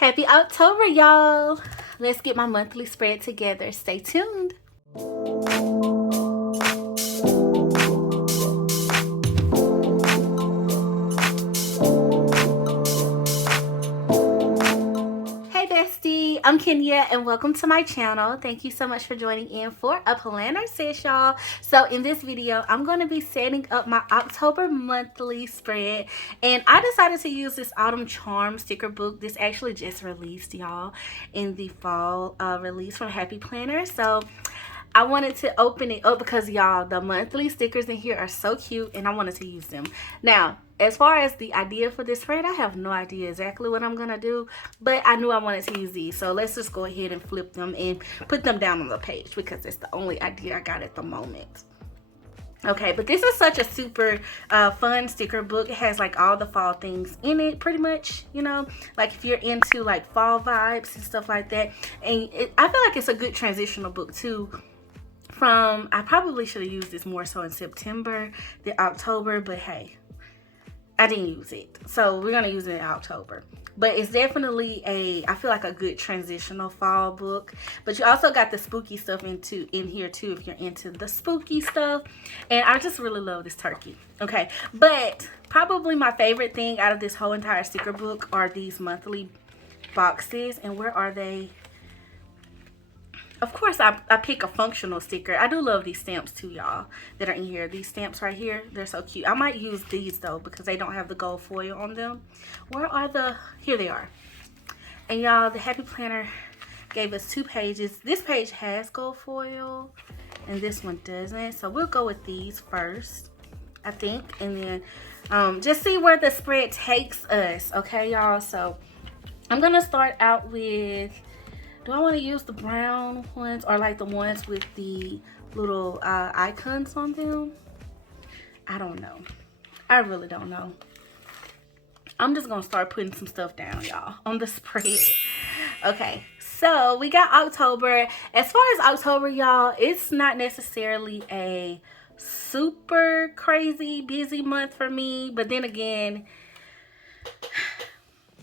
Happy October, y'all. Let's get my monthly spread together. Stay tuned. Hey bestie, I'm Kenya and welcome to my channel. Thank you so much for joining in for a planner sis, y'all. So in this video, I'm going to be setting up my October monthly spread, and I decided to use this Autumn Charm sticker book. This actually just released, y'all, in the fall release from Happy Planner. So I wanted to open it up because, y'all, the monthly stickers in here are so cute and I wanted to use them. Now, as far as the idea for this spread, I have no idea exactly what I'm going to do, but I knew I wanted to use these. So let's just go ahead and flip them and put them down on the page because it's the only idea I got at the moment. Okay, but this is such a super fun sticker book. It has like all the fall things in it, pretty much, you know, like if you're into like fall vibes and stuff like that. And I feel like it's a good transitional book too. I probably should have used this more so in September than October, but hey, I didn't use it. So we're going to use it in October. But it's definitely I feel like a good transitional fall book. But you also got the spooky stuff in here too if you're into the spooky stuff. And I just really love this turkey. Okay, but probably my favorite thing out of this whole entire sticker book are these monthly boxes. And where are they? Of course, I pick a functional sticker. I do love these stamps too, y'all, that are in here. These stamps right here, they're so cute. I might use these, though, because they don't have the gold foil on them. Where are here they are. And, y'all, the Happy Planner gave us 2 pages. This page has gold foil, and this one doesn't. So we'll go with these first, I think. And then just see where the spread takes us, okay, y'all? So I'm going to start out with... Do I want to use the brown ones or like the ones with the little icons on them? I don't know. I really don't know. I'm just going to start putting some stuff down, y'all, on the spread. Okay, so we got October. As far as October, y'all, it's not necessarily a super crazy busy month for me. But then again,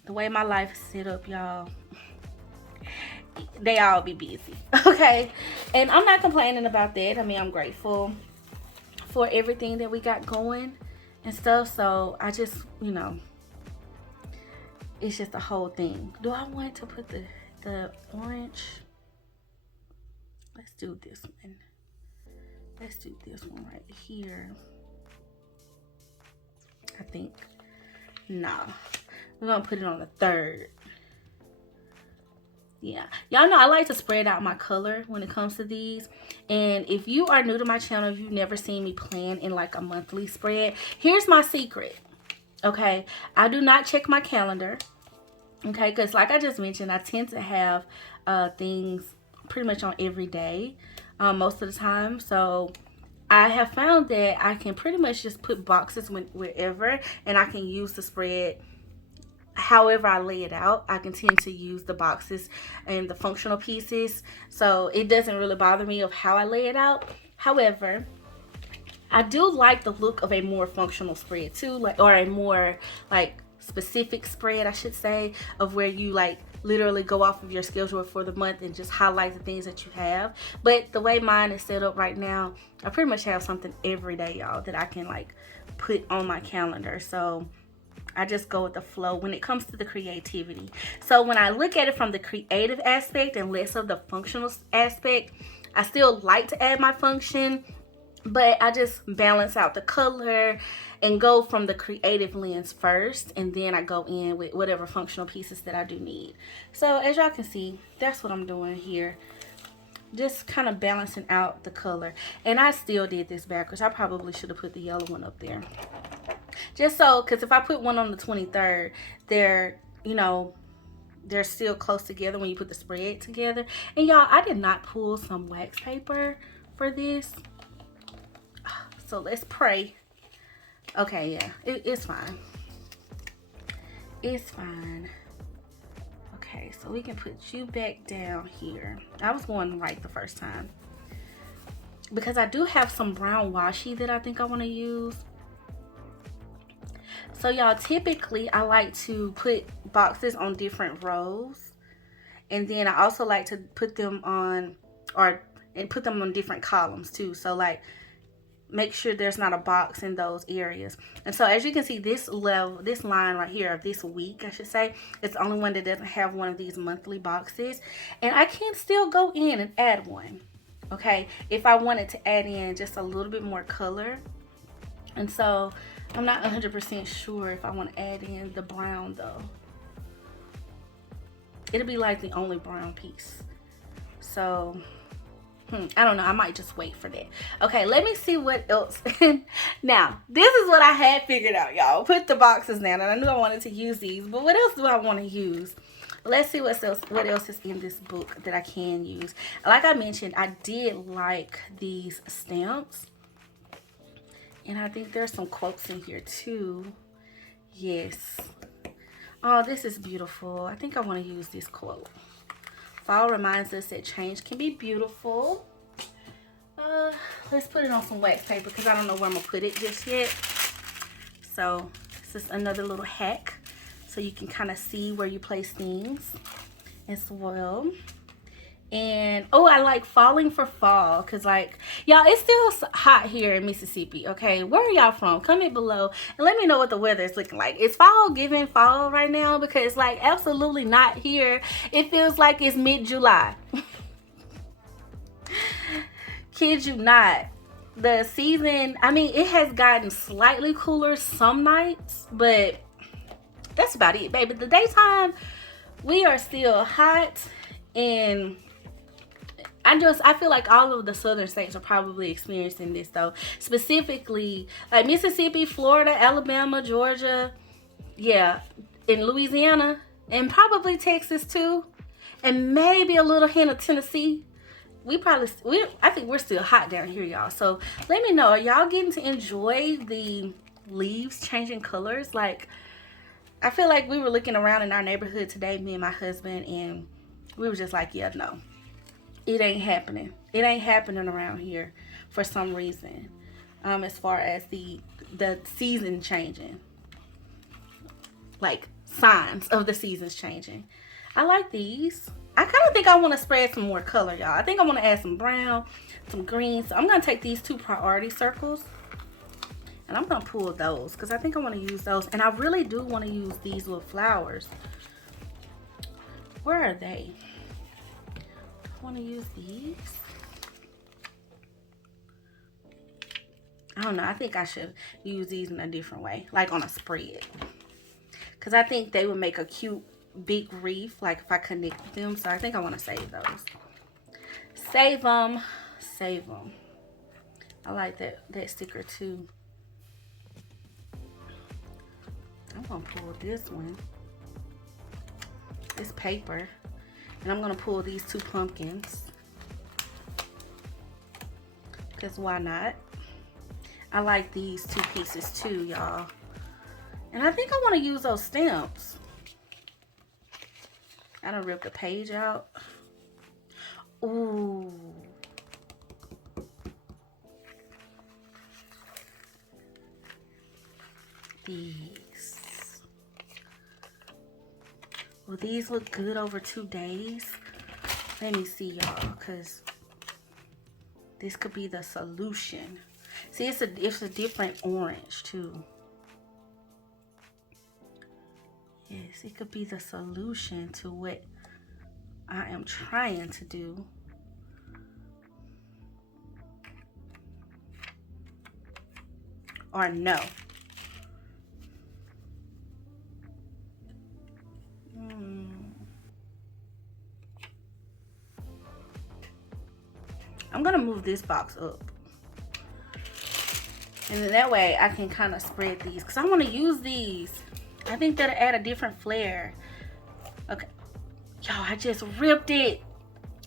the way my life is set up, y'all, they all be busy, okay? And I'm not complaining about that. I mean, I'm grateful for everything that we got going and stuff. So I just, you know, it's just the whole thing. Do I want to put the orange? Let's do this one. Let's do this one right here. I think. No, we're gonna put it on the 3rd. Yeah, y'all know I like to spread out my color when it comes to these. And if you are new to my channel, if you've never seen me plan in like a monthly spread, here's my secret. Okay, I do not check my calendar, okay, because like I just mentioned, I tend to have things pretty much on every day most of the time. So I have found that I can pretty much just put boxes wherever, and I can use the spread however I lay it out. I can tend to use the boxes and the functional pieces, so it doesn't really bother me of how I lay it out. However, I do like the look of a more functional spread too, like, or a more like specific spread, I should say, of where you like literally go off of your schedule for the month and just highlight the things that you have. But the way mine is set up right now, I pretty much have something every day, y'all, that I can like put on my calendar. So I just go with the flow when it comes to the creativity. So when I look at it from the creative aspect and less of the functional aspect, I still like to add my function, but I just balance out the color and go from the creative lens first, and then I go in with whatever functional pieces that I do need. So as y'all can see, that's what I'm doing here. Just kind of balancing out the color. And I still did this backwards. I probably should have put the yellow one up there. Just so, because if I put one on the 23rd, they're, you know, they're still close together when you put the spread together. And y'all, I did not pull some wax paper for this. So let's pray. Okay, yeah, it's fine. It's fine. Okay, so we can put you back down here. I was going right the first time, because I do have some brown washi that I think I want to use. So y'all, typically I like to put boxes on different rows, and then I also like to put them on put them on different columns too. So like make sure there's not a box in those areas. And so as you can see, this line right here of this week, I should say, it's the only one that doesn't have one of these monthly boxes, and I can still go in and add one, okay, if I wanted to add in just a little bit more color. And so I'm not 100% sure if I want to add in the brown though. It'll be like the only brown piece. So I don't know. I might just wait for that. Okay, let me see what else. Now, this is what I had figured out, y'all. Put the boxes down, and I knew I wanted to use these, but what else do I want to use? Let's see what else is in this book that I can use. Like I mentioned, I did like these stamps, and I think there's some quotes in here too. Yes. Oh, this is beautiful. I think I want to use this quote. Fall reminds us that change can be beautiful. Let's put it on some wax paper because I don't know where I'm going to put it just yet. So this is another little hack so you can kind of see where you place things as well. And oh, I like falling for fall because, like, y'all, it's still hot here in Mississippi. Okay, where are y'all from? Comment below and let me know what the weather is looking like. Is fall giving fall right now? Because, like, absolutely not here. It feels like it's mid-July. Kid you not. The season, I mean, it has gotten slightly cooler some nights, but that's about it, baby. The daytime, we are still hot, and I feel like all of the southern states are probably experiencing this though. Specifically, like Mississippi, Florida, Alabama, Georgia, yeah, in Louisiana, and probably Texas too, and maybe a little hint of Tennessee. I think we're still hot down here, y'all. So let me know, are y'all getting to enjoy the leaves changing colors? Like, I feel like we were looking around in our neighborhood today, me and my husband, and we were just like, yeah, no. It ain't happening. It ain't happening around here for some reason. As far as the season changing, like signs of the seasons changing. I like these. I kind of think I want to spread some more color, y'all. I think I want to add some brown, some green. So I'm gonna take these 2 priority circles, and I'm gonna pull those because I think I want to use those. And I really do want to use these little flowers. Where are they? I want to use these. I don't know. I think I should use these in a different way, like on a spread, because I think they would make a cute big wreath, like if I connect them. So I think I want to save those. Save them. Save them. I like that sticker too. I'm gonna pull this one. This paper. And I'm going to pull these 2 pumpkins. Because why not? I like these 2 pieces too, y'all. And I think I want to use those stamps. I done ripped the page out. Ooh. These. Will these look good over 2 days? Let me see, y'all, because this could be the solution. See, it's a different orange too. Yes, it could be the solution to what I am trying to do. Or no. I'm gonna move this box up, and then that way I can kind of spread these because I want to use these. I think that'll add a different flair. Okay, y'all, I just ripped it.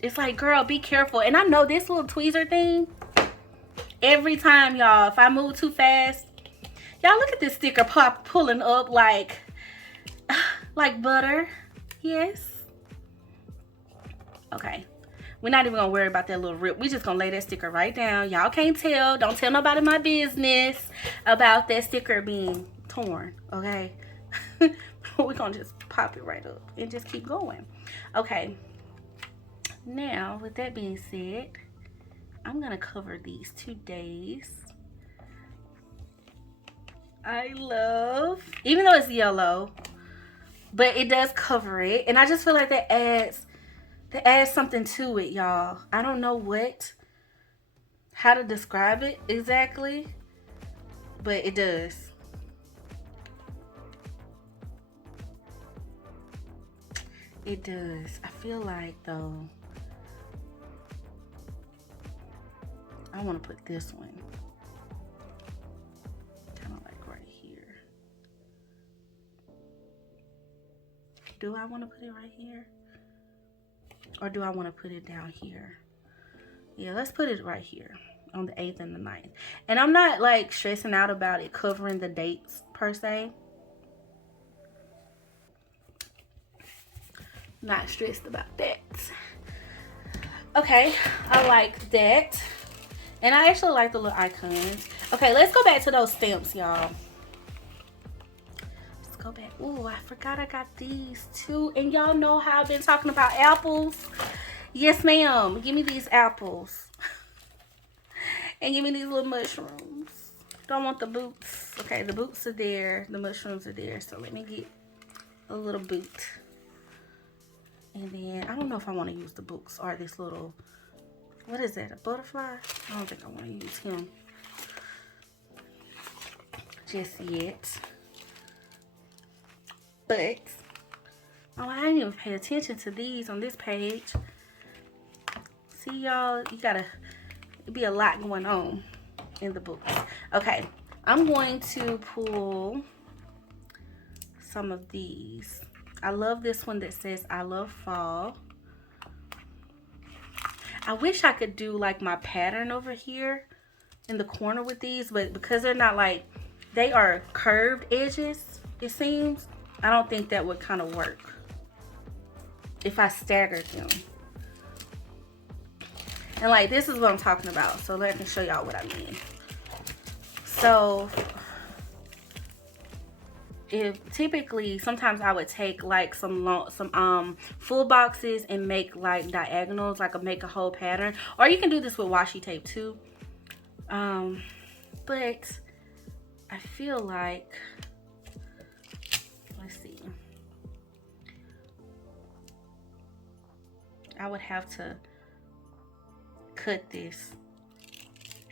It's like, girl, be careful. And I know this little tweezer thing, every time, y'all, if I move too fast, y'all, look at this sticker pulling up like butter. Yes. Okay. We're not even gonna worry about that little rip. We're just gonna lay that sticker right down. Y'all can't tell. Don't tell nobody my business about that sticker being torn, okay? We're gonna just pop it right up and just keep going. Okay, now with that being said, I'm gonna cover these 2 days. I love, even though it's yellow, but it does cover it, and I just feel like that adds something to it, y'all. I don't know how to describe it exactly, but it does. It does. I feel like, though, I want to put this one kind of like right here. Do I want to put it right here? Or do I want to put it down here? Yeah, let's put it right here on the 8th and the 9th. And I'm not like stressing out about it covering the dates per se. Not stressed about that. Okay, I like that. And I actually like the little icons. Okay, let's go back to those stamps, y'all. Let's go back. Ooh, I forgot I got these too. And y'all know how I've been talking about apples. Yes, ma'am. Give me these apples. And give me these little mushrooms. Don't want the boots. Okay, the boots are there. The mushrooms are there. So let me get a little boot. And then, I don't know if I want to use the boots or this little, what is that, a butterfly? I don't think I want to use him just yet. But, oh, I didn't even pay attention to these on this page. See, y'all, it'd be a lot going on in the books. Okay, I'm going to pull some of these. I love this one that says, I love fall. I wish I could do like my pattern over here in the corner with these, but because they're not like, they are curved edges, it seems. I don't think that would kind of work if I staggered them. And like, this is what I'm talking about. So let me show y'all what I mean. So typically sometimes I would take like some full boxes and make like diagonals, like make a whole pattern, or you can do this with washi tape too. But I feel like, let's see, I would have to cut this,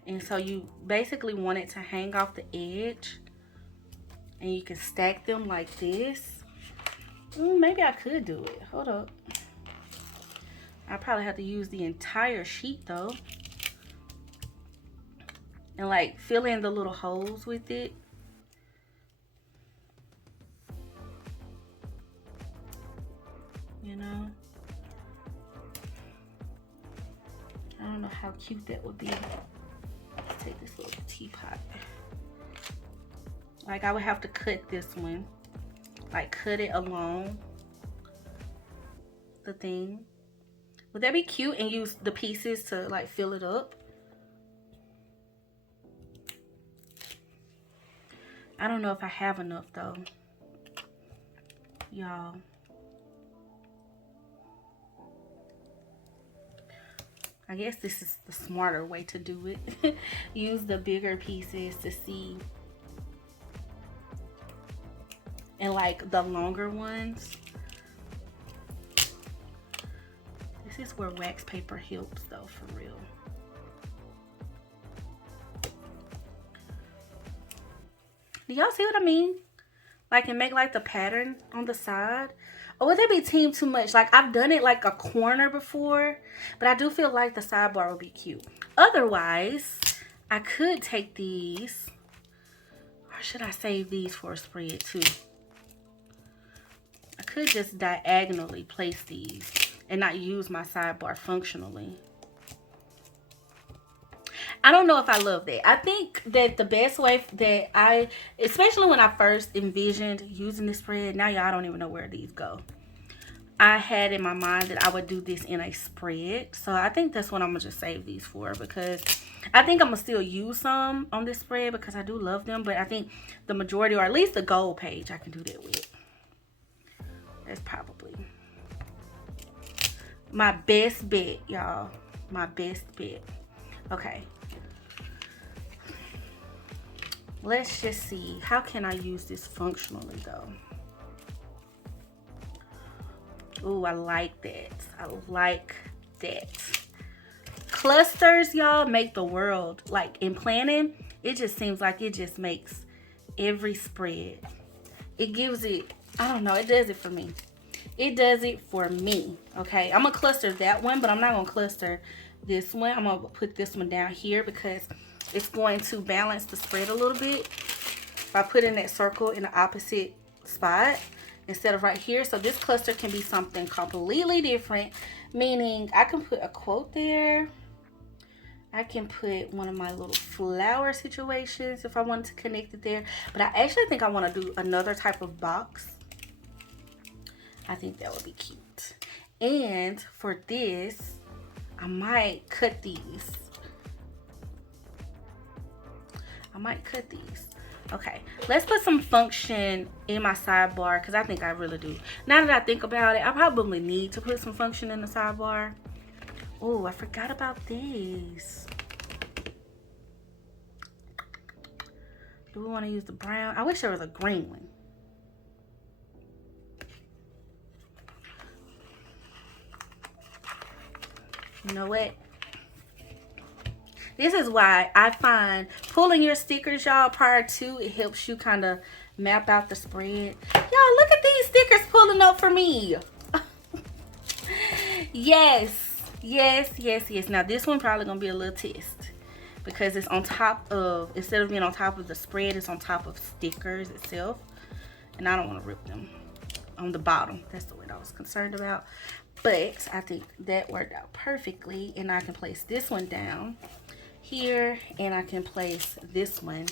and so you basically want it to hang off the edge. And you can stack them like this. Maybe I could do it. Hold up. I probably have to use the entire sheet though. And like fill in the little holes with it. You know? I don't know how cute that would be. Let's take this little teapot. Like I would have to cut this one, like cut it along the thing. Would that be cute? And use the pieces to like fill it up. I don't know if I have enough though, y'all. I guess this is the smarter way to do it. Use the bigger pieces to see. And like the longer ones, this is where wax paper helps though, for real. Do y'all see what I mean? Like, and make like the pattern on the side. Or would that be team too much? Like I've done it like a corner before, but I do feel like the sidebar would be cute. Otherwise, I could take these, or should I save these for a spread too? I could just diagonally place these and not use my sidebar functionally. I don't know if I love that. I think that the best way that especially when I first envisioned using this spread, now y'all don't even know where these go. I had in my mind that I would do this in a spread. So I think that's what I'm gonna just save these for, because I think I'm gonna still use some on this spread because I do love them, but I think the majority, or at least the gold page, I can do that with. That's probably my best bet, y'all. My best bet. Okay. Let's just see. How can I use this functionally, though? Ooh, I like that. I like that. Clusters, y'all, make the world. Like, in planning, it just seems like it just makes every spread. It gives it, I don't know, it does it for me. It does it for me, okay? I'm gonna cluster that one, but I'm not gonna cluster this one. I'm gonna put this one down here because it's going to balance the spread a little bit by putting that circle in the opposite spot instead of right here. So this cluster can be something completely different, meaning I can put a quote there. I can put one of my little flower situations if I wanted to connect it there. But I actually think I want to do another type of box. I think that would be cute. And for this, I might cut these. Okay, let's put some function in my sidebar because I think I really do. Now that I think about it, I probably need to put some function in the sidebar. Oh, I forgot about these. Do we want to use the brown? I wish there was a green one. You know what? This is why I find pulling your stickers, y'all, prior to, it helps you kind of map out the spread. Y'all, look at these stickers pulling up for me. Yes, yes, yes, yes. Now, this one probably going to be a little test because it's on top of, instead of being on top of the spread, it's on top of stickers itself. And I don't want to rip them on the bottom. That's the one I was concerned about. But I think that worked out perfectly. And I can place this one down here. And I can place this one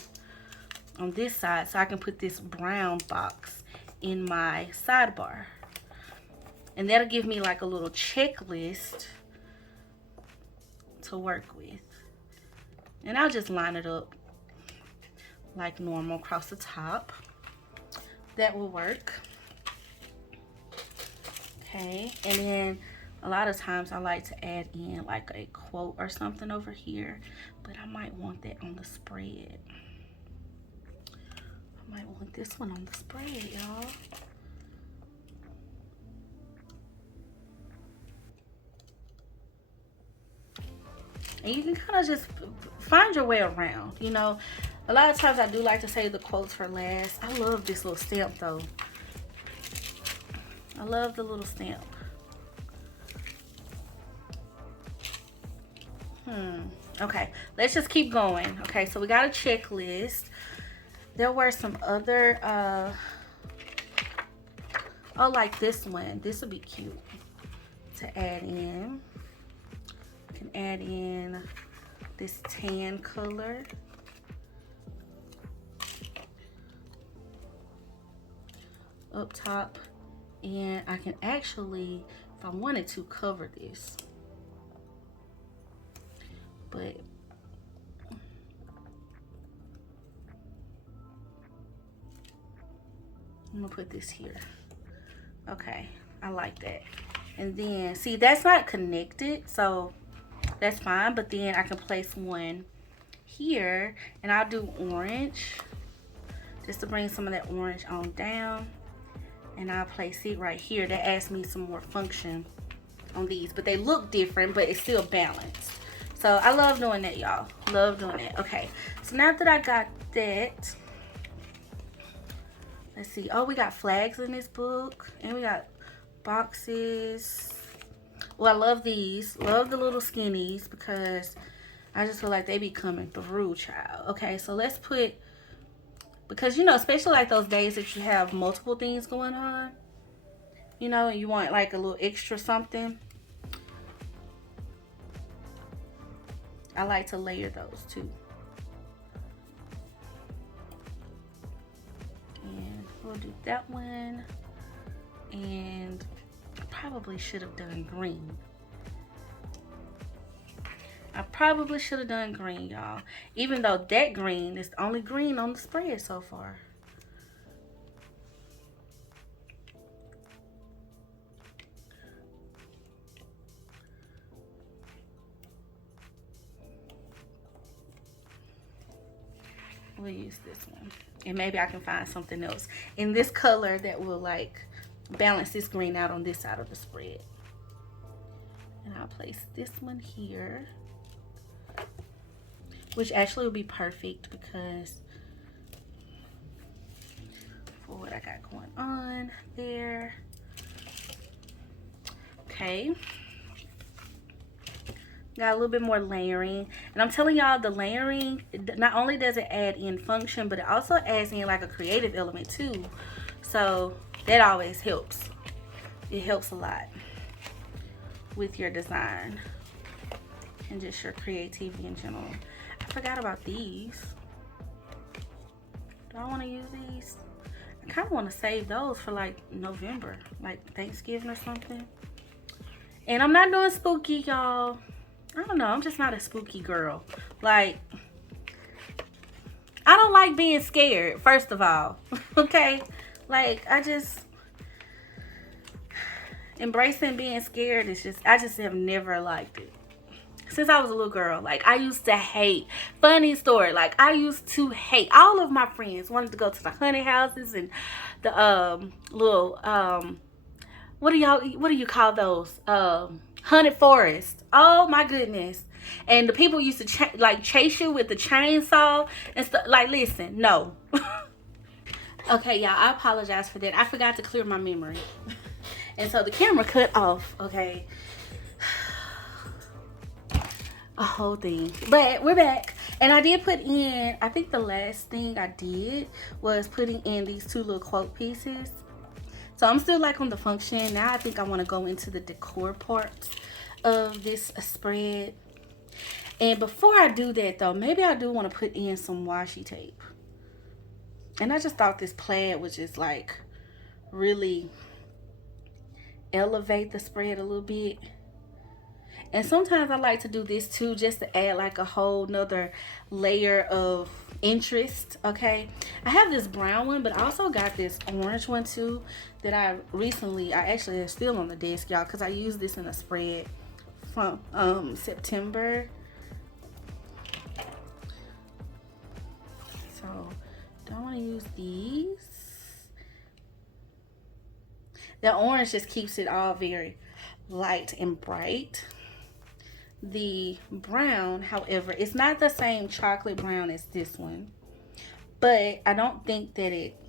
on this side. So I can put this brown box in my sidebar. And that'll give me like a little checklist to work with. And I'll just line it up like normal across the top. That will work. Okay, and then a lot of times I like to add in like a quote or something over here, but I might want that on the spread. I might want this one on the spread, y'all. And you can kind of just find your way around, you know. A lot of times I do like to save the quotes for last. I love this little stamp though. I love the little stamp. Okay, let's just keep going. Okay, so we got a checklist. There were some other, oh, like this one. This would be cute to add in. You can add in this tan color. Up top. And I can actually, if I wanted to, cover this. But I'm gonna put this here. Okay, I like that. And then, see, that's not connected, so that's fine. But then I can place one here, and I'll do orange, just to bring some of that orange on down. And I'll place it right here. That adds me some more function on these. But they look different, but it's still balanced. So I love doing that, y'all. Love doing that. Okay, so now that I got that, let's see. Oh, we got flags in this book. And we got boxes. Well, I love these. Love the little skinnies because I just feel like they be coming through, child. Okay, so let's put, because, you know, especially like those days that you have multiple things going on, you know, and you want like a little extra something. I like to layer those too. And we'll do that one. And I probably should have done green. I probably should have done green, y'all. Even though that green is the only green on the spread so far. We'll use this one. And maybe I can find something else in this color that will like balance this green out on this side of the spread. And I'll place this one here, which actually will be perfect because for what I got going on there. Okay. Got a little bit more layering. And I'm telling y'all, the layering, not only does it add in function, but it also adds in like a creative element too. So that always helps. It helps a lot with your design and just your creativity in general. I forgot about these. Do I want to use these? I kind of want to save those for like November, like Thanksgiving or something. And I'm not doing spooky, y'all. I don't know, I'm just not a spooky girl. Like, I don't like being scared, first of all. Okay? Like, embracing being scared is just, I just have never liked it. Since I was a little girl, like, I used to hate, funny story, like, I used to hate, all of my friends wanted to go to the haunted houses and the, little, what do you call those? Haunted forest. Oh my goodness. And the people used to like chase you with the chainsaw and stuff. Like, listen, no. Okay, y'all, I apologize for that. I forgot to clear my memory. And so the camera cut off, okay. A whole thing. But we're back. And I did put in, I think the last thing I did was putting in these two little quote pieces. So I'm still like on the function. Now I think I want to go into the decor part of this spread. And before I do that though, maybe I do want to put in some washi tape. And I just thought this plaid would just like really elevate the spread a little bit. And sometimes I like to do this too, just to add like a whole nother layer of interest. Okay, I have this brown one, but I also got this orange one too that I actually is still on the desk, y'all, because I used this in a spread from September. So don't want to use these. The orange just keeps it all very light and bright. The brown, however, it's not the same chocolate brown as this one, but I don't think that it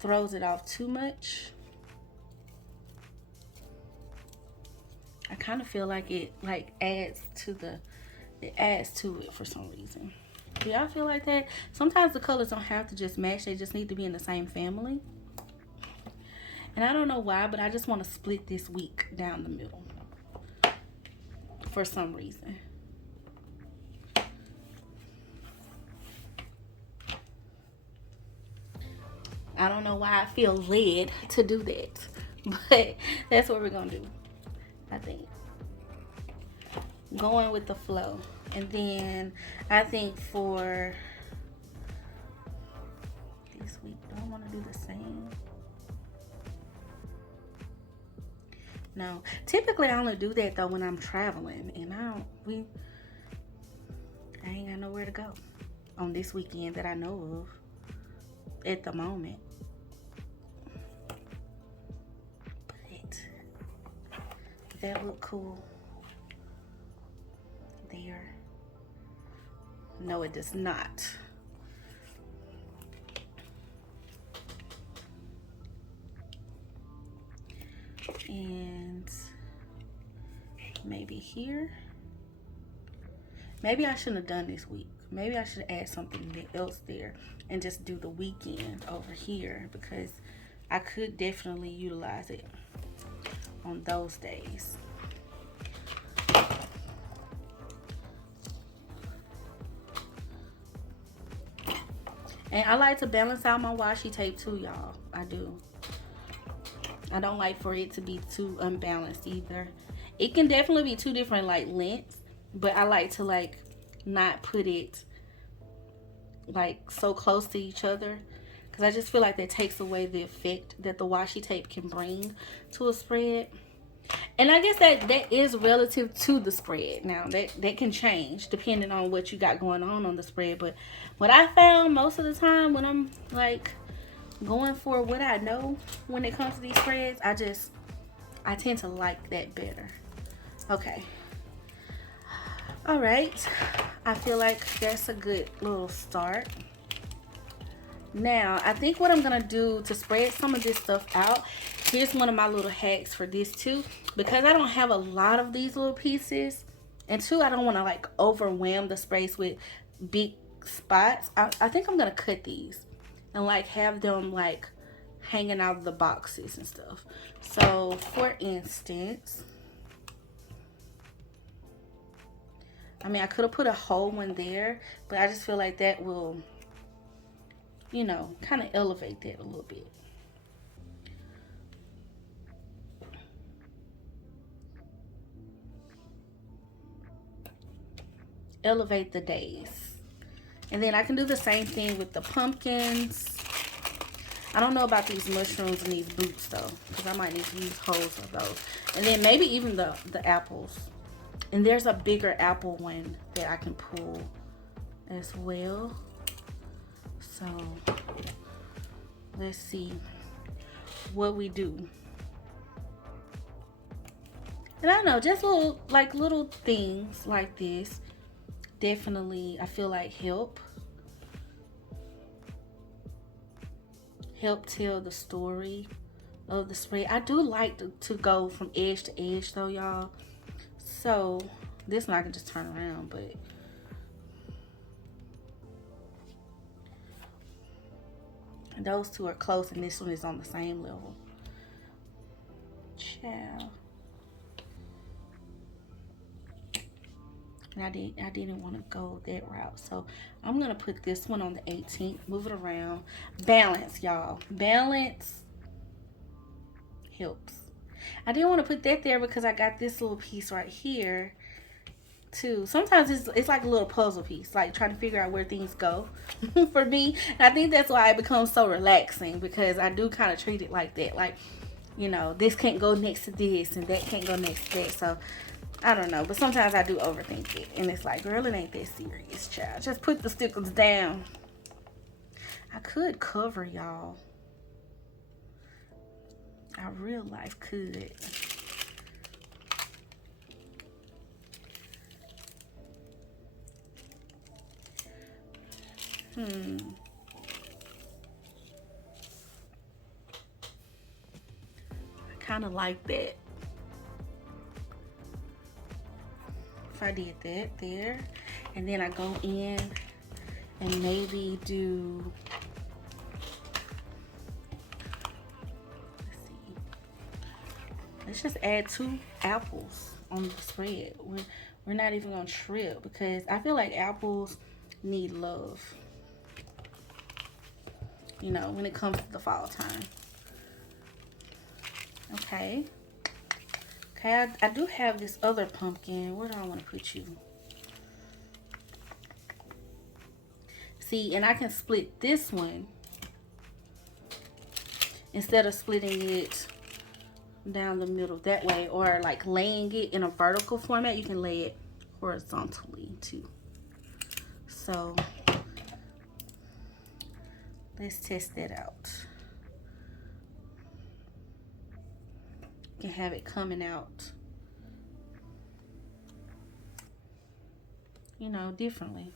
throws it off too much. I kind of feel like it like adds to it for some reason. Do y'all feel like that? Sometimes the colors don't have to just match, they just need to be in the same family. And I don't know why, but I just want to split this week down the middle for some reason. I don't know why I feel led to do that, but that's what we're going to do, I think. Going with the flow. And then I think for this week, do I want to do the same? No, typically I only do that though when I'm traveling, and I ain't got nowhere to go on this weekend that I know of at the moment. But that look cool there. No, it does not. And maybe here. Maybe I shouldn't have done this week. Maybe I should add something else there and just do the weekend over here, because I could definitely utilize it on those days. And I like to balance out my washi tape too, y'all. I do. I don't like for it to be too unbalanced either. It can definitely be two different like lengths, but I like to like not put it like so close to each other, because I just feel like that takes away the effect that the washi tape can bring to a spread. And I guess that is relative to the spread. Now that can change depending on what you got going on the spread. But what I found most of the time when I'm like going for what I know when it comes to these spreads, I tend to like that better. Okay. All right. I feel like that's a good little start. Now, I think what I'm going to do to spread some of this stuff out, here's one of my little hacks for this too. Because I don't have a lot of these little pieces, and two, I don't want to like overwhelm the space with big spots. I think I'm going to cut these and like have them like hanging out of the boxes and stuff. So, for instance, I mean, I could have put a whole one there, but I just feel like that will, you know, kind of elevate that a little bit. Elevate the days. And then I can do the same thing with the pumpkins. I don't know about these mushrooms and these boots though, because I might need to use holes of those. And then maybe even the apples. And there's a bigger apple one that I can pull as well. So let's see what we do. And I know just little things like this definitely I feel like help tell the story of the spread. I do like to go from edge to edge though, y'all. So this one I can just turn around, but those two are close and this one is on the same level. Ciao. And I didn't want to go that route, so I'm gonna put this one on the 18th. Move it around. Balance, y'all. Balance helps. I didn't want to put that there because I got this little piece right here too. Sometimes it's like a little puzzle piece, like trying to figure out where things go for me. And I think that's why it becomes so relaxing, because I do kind of treat it like that. Like, you know, this can't go next to this and that can't go next to that. So I don't know, but sometimes I do overthink it, and it's like, girl, it ain't that serious, child. Just put the stickers down. I could cover y'all. I real life could. I kind of like that. I did that there, and then I go in and maybe do, let's just add 2 apples on the spread. We're not even gonna trip, because I feel like apples need love, you know, when it comes to the fall time. Okay. Okay, I do have this other pumpkin. Where do I want to put you? See, and I can split this one instead of splitting it down the middle that way, or like laying it in a vertical format. You can lay it horizontally too. So let's test that out. Can have it coming out, you know, differently.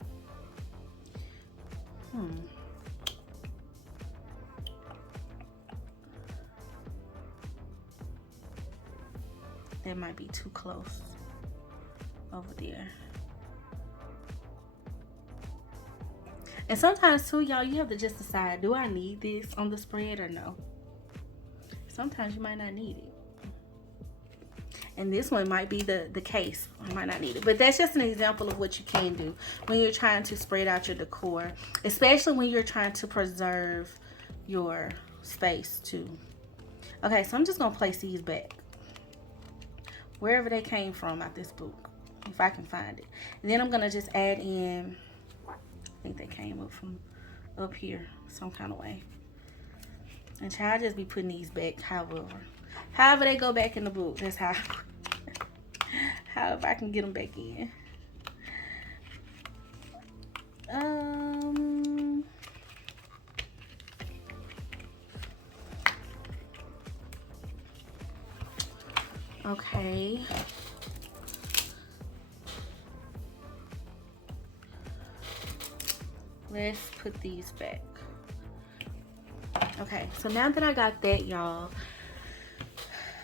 That might be too close over there. And sometimes too, y'all, you have to just decide, do I need this on the spread or no? Sometimes you might not need it. And this one might be the case. I might not need it. But that's just an example of what you can do when you're trying to spread out your decor. Especially when you're trying to preserve your space too. Okay, so I'm just gonna place these back wherever they came from out this book, if I can find it. And then I'm gonna just add in, I think they came up from up here some kind of way. And I'll just be putting these back however they go back in the book. That's how however I can get them back in. Okay. Let's put these back. Okay, so now that I got that, y'all,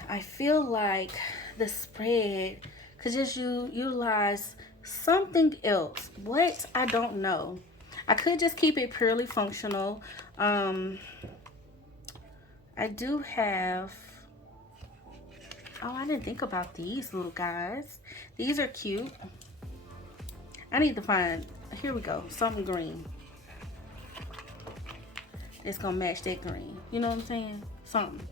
I feel like the spread could just utilize something else. What? I don't know. I could just keep it purely functional. I do have, oh, I didn't think about these little guys. These are cute. I need to find, here we go, something green. It's gonna match that green. You know what I'm saying? Something.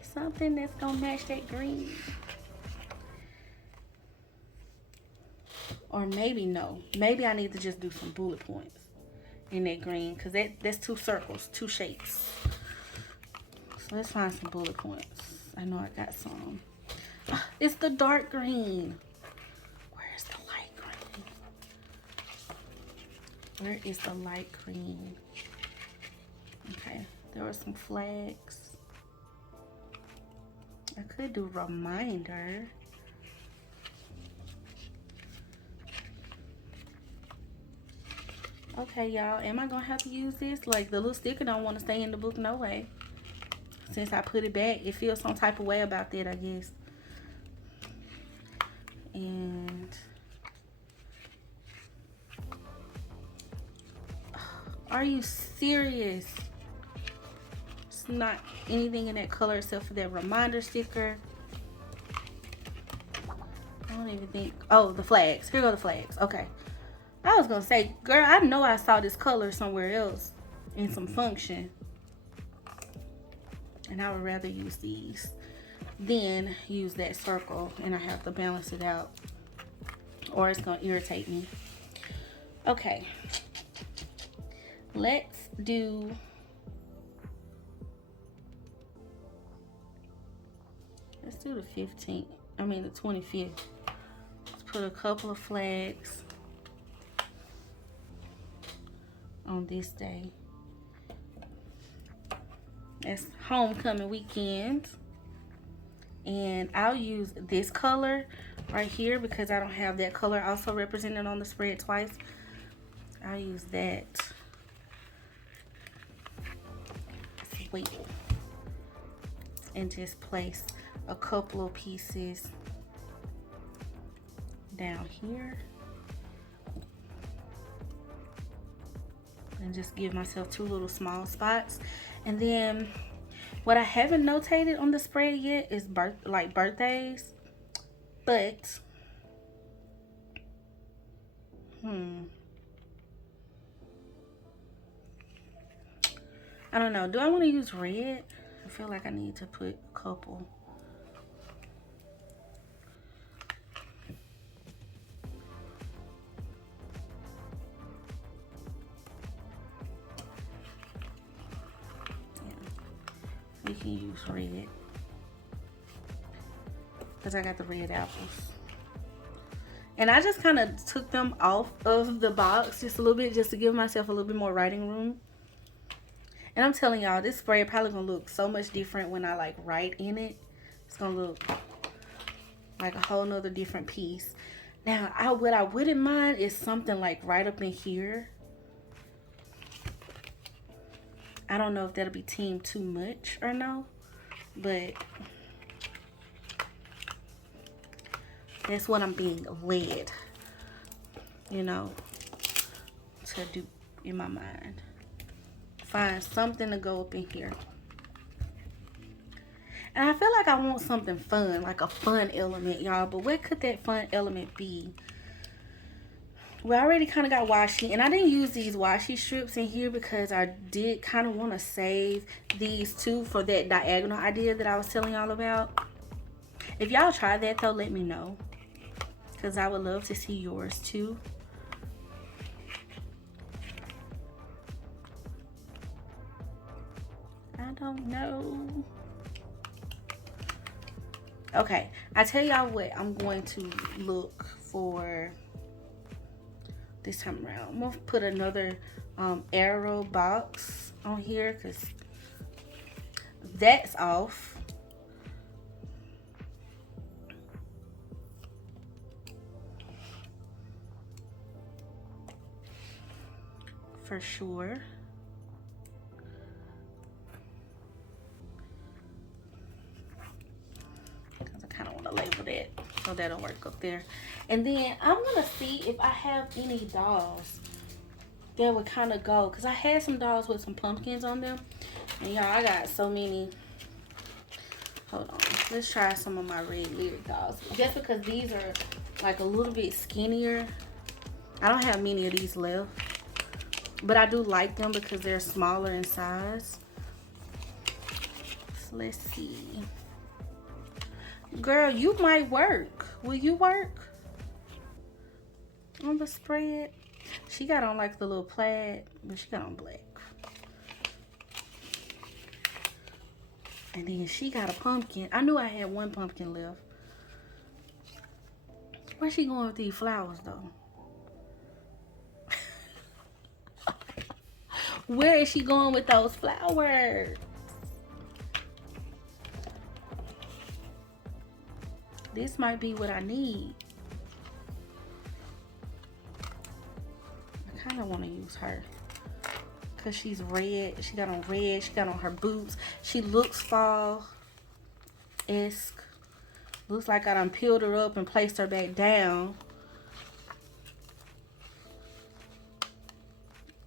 Something that's gonna match that green. Or maybe no. Maybe I need to just do some bullet points in that green, because that's two circles, two shapes. So let's find some bullet points. I know I got some. It's the dark green. Where's the light green? Where is the light green? Okay, there were some flags. I could do reminder. Okay, y'all, am I gonna have to use this? Like, the little sticker don't want to stay in the book, no way. Since I put it back, it feels some type of way about that, I guess. And are you serious? It's not anything in that color except for that reminder sticker. I don't even think, oh, the flags. Here go the flags. Okay. I was gonna say, girl, I know I saw this color somewhere else in some function. And I would rather use these than use that circle, and I have to balance it out or it's gonna irritate me. Okay. Let's do, let's do the 15th. I mean the 25th. Let's put a couple of flags on this day. It's homecoming weekend, and I'll use this color right here because I don't have that color also represented on the spread twice. I'll use that as well, and just place a couple of pieces down here. And just give myself two little small spots. And then what I haven't notated on the spread yet is birthdays. But I don't know. Do I want to use red? I feel like I need to put a couple. We can use red because I got the red apples. And I just kind of took them off of the box just a little bit, just to give myself a little bit more writing room. And I'm telling y'all, this spread probably gonna look so much different when I like write in it. It's gonna look like a whole nother different piece. Now, what I wouldn't mind is something like right up in here. I don't know if that'll be teamed too much or no, but that's what I'm being led, you know, to do in my mind. Find something to go up in here. And I feel like I want something fun, like a fun element, y'all. But what could that fun element be? we already kind of got washi, and I didn't use these washi strips in here because I did kind of want to save these two for that diagonal idea that I was telling y'all about. If y'all try that though, let me know, because I would love to see yours too. I don't know. Okay, I tell y'all what I'm going to look for this time around. I'm gonna put another arrow box on here because that's off. For sure. Because I kind of want to label that so that'll work up there. And then I'm going to see if I have any dolls that would kind of go. Because I had some dolls with some pumpkins on them. And y'all, I got so many. Hold on. Let's try some of my red lyric dolls. Just because these are like a little bit skinnier. I don't have many of these left. But I do like them because they're smaller in size. So let's see. Girl, you might work. Will you work on the spread? She got on like the little plaid, but she got on black. And then she got a pumpkin. I knew I had one pumpkin left. Where's she going with these flowers though? Where is she going with those flowers? This might be what I need. I kind of want to use her because she's red. She got on red. She got on her boots. She looks fall-esque. Looks like I done peeled her up and placed her back down.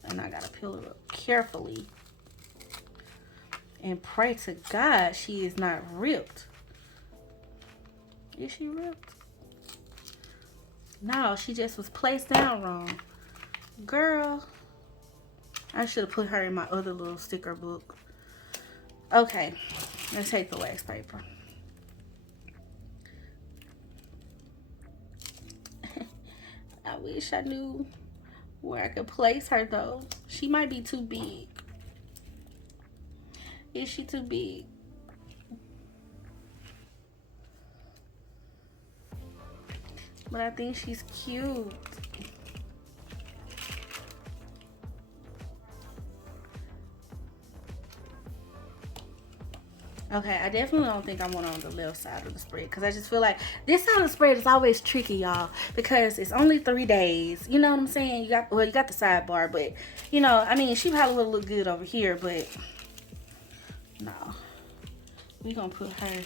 And I gotta peel her up carefully and pray to God she is not ripped. Is she ripped? No, she just was placed down wrong. Girl, I should have put her in my other little sticker book. Okay, let's take the wax paper. I wish I knew where I could place her though. She might be too big. Is she too big? But I think she's cute. Okay, I definitely don't think I want on the left side of the spread because I just feel like this side of the spread is always tricky, y'all, because it's only 3 days. You know what I'm saying? You got the sidebar, but you know, I mean, she probably would look good over here, but no, we gonna put her.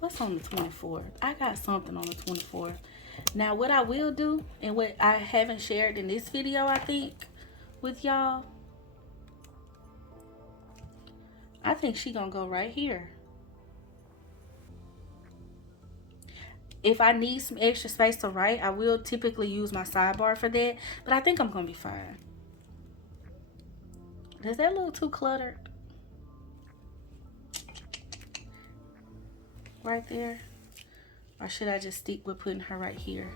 What's on the 24th? I got something on the 24th. Now, what I will do, and what I haven't shared in this video, I think, with y'all, I think she gonna go right here. If I need some extra space to write, I will typically use my sidebar for that, but I think I'm gonna be fine. Does that look too cluttered? Right there? Or should I just stick with putting her right here?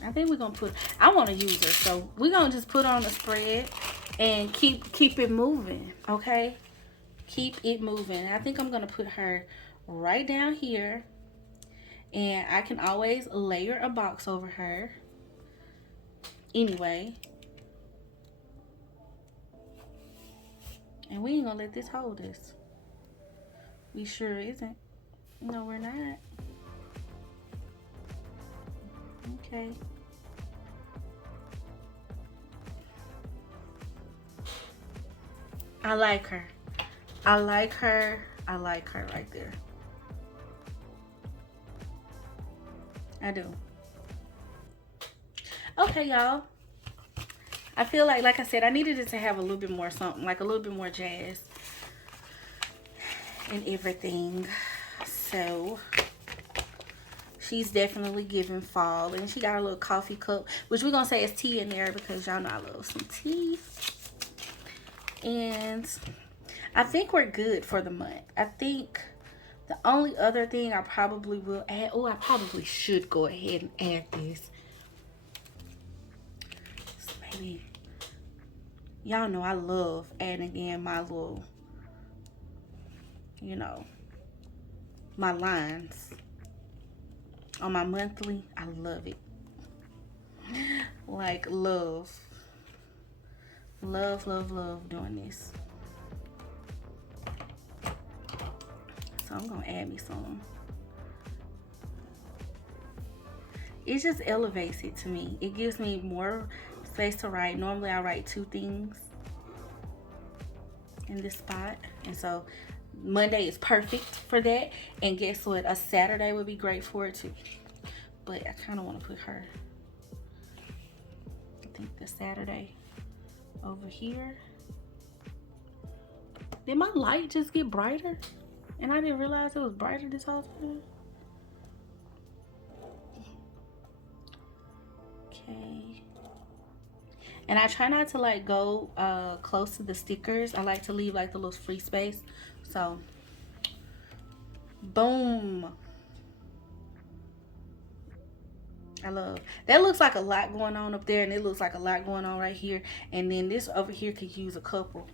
I think we're gonna put, I want to use her, so we're gonna just put on the spread and keep it moving, okay? Keep it moving. I think I'm gonna put her right down here, and I can always layer a box over her anyway. And we ain't gonna let this hold us. We sure isn't. No, we're not. Okay. I like her. I like her. I like her right there. I do. Okay, y'all. I feel like I said, I needed it to have a little bit more something, like a little bit more jazz and everything. So she's definitely giving fall. And she got a little coffee cup, which we're gonna say is tea in there because y'all know I love some tea. And I think we're good for the month. I think the only other thing I probably will add, I probably should go ahead and add this. So maybe, y'all know I love adding in my little, you know, my lines on my monthly. I love it. Like, love doing this. So I'm gonna add me some. It just elevates it to me. It gives me more space to write. Normally I write 2 things in this spot, and so Monday is perfect for that. And guess what? A Saturday would be great for it too. But I kind of want to put her, I think, the Saturday over here. Did my light just get brighter? And I didn't realize it was brighter this whole time. Okay. And I try not to like go close to the stickers. I like to leave like the little free space. So, boom. I love that. Looks like a lot going on up there, and it looks like a lot going on right here. And then this over here could use a couple.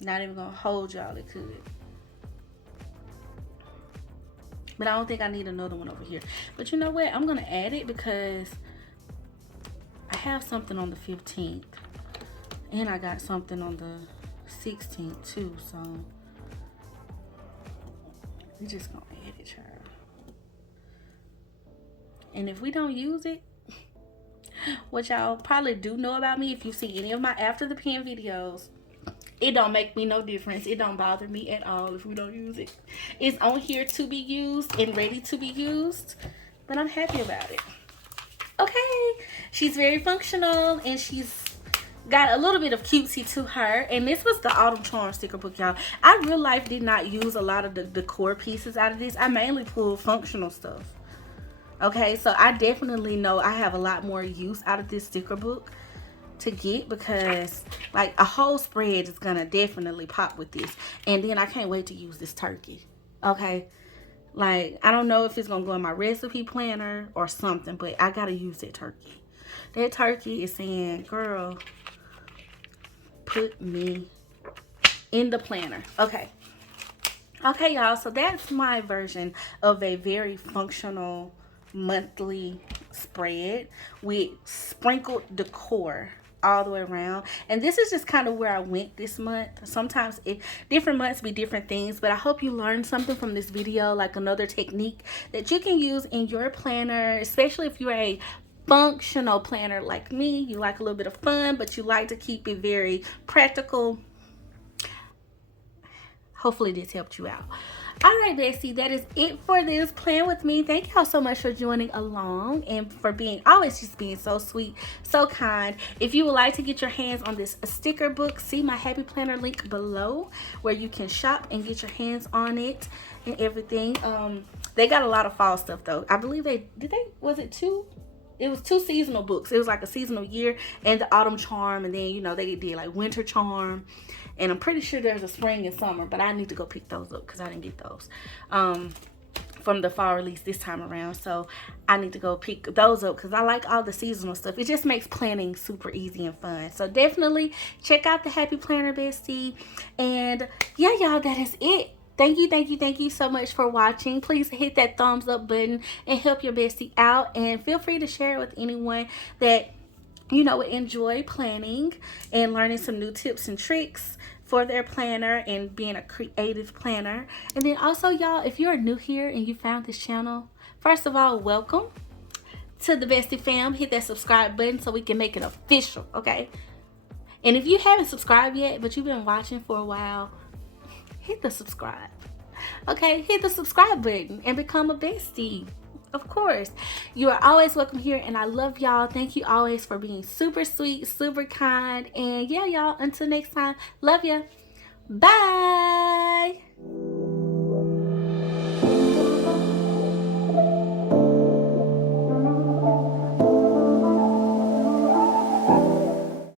Not even gonna hold y'all, it could. But I don't think I need another one over here. But you know what? I'm gonna add it because I have something on the 15th. And I got something on the 16th too. So we're just gonna add it, child. And if we don't use it, what y'all probably do know about me, if you see any of my after the pen videos, it don't make me no difference. It don't bother me at all if we don't use it. It's on here to be used and ready to be used, but I'm happy about it. Okay, she's very functional, and she's got a little bit of cutesy to her. And this was the Autumn Charm sticker book, y'all. I real life did not use a lot of the decor pieces out of this. I mainly pulled functional stuff. Okay, so I definitely know I have a lot more use out of this sticker book to get, because like a whole spread is gonna definitely pop with this. And then I can't wait to use this turkey. Okay, like I don't know if it's gonna go in my recipe planner or something, but I gotta use that turkey. That turkey is saying, girl, put me in the planner. Okay, y'all, so that's my version of a very functional monthly spread with sprinkled decor all the way around. And this is just kind of where I went this month. Sometimes different months be different things, but I hope you learned something from this video, like another technique that you can use in your planner, especially if you're a functional planner like me. You like a little bit of fun, but you like to keep it very practical. Hopefully this helped you out. All right, Bestie, that is it for this Plan With Me. Thank y'all so much for joining along and for always just being so sweet, so kind. If you would like to get your hands on this sticker book, see my Happy Planner link below where you can shop and get your hands on it and everything. They got a lot of fall stuff though. I believe was it 2? It was 2 seasonal books. It was like a seasonal year and the autumn charm, and then, you know, they did like winter charm. And I'm pretty sure there's a spring and summer, but I need to go pick those up because I didn't get those from the fall release this time around. So I need to go pick those up because I like all the seasonal stuff. It just makes planning super easy and fun. So definitely check out the Happy Planner, Bestie. And yeah, y'all, that is it. Thank you so much for watching. Please hit that thumbs up button and help your bestie out. And feel free to share it with anyone that you know would enjoy planning and learning some new tips and tricks for their planner and being a creative planner. And then also, y'all, if you're new here and you found this channel, first of all, welcome to the Bestie fam. Hit that subscribe button so we can make it official, okay? And if you haven't subscribed yet, but you've been watching for a while, hit the subscribe. Okay, hit the subscribe button and become a bestie. Of course. You are always welcome here, and I love y'all. Thank you always for being super sweet, super kind. And yeah, y'all, until next time, love ya. Bye.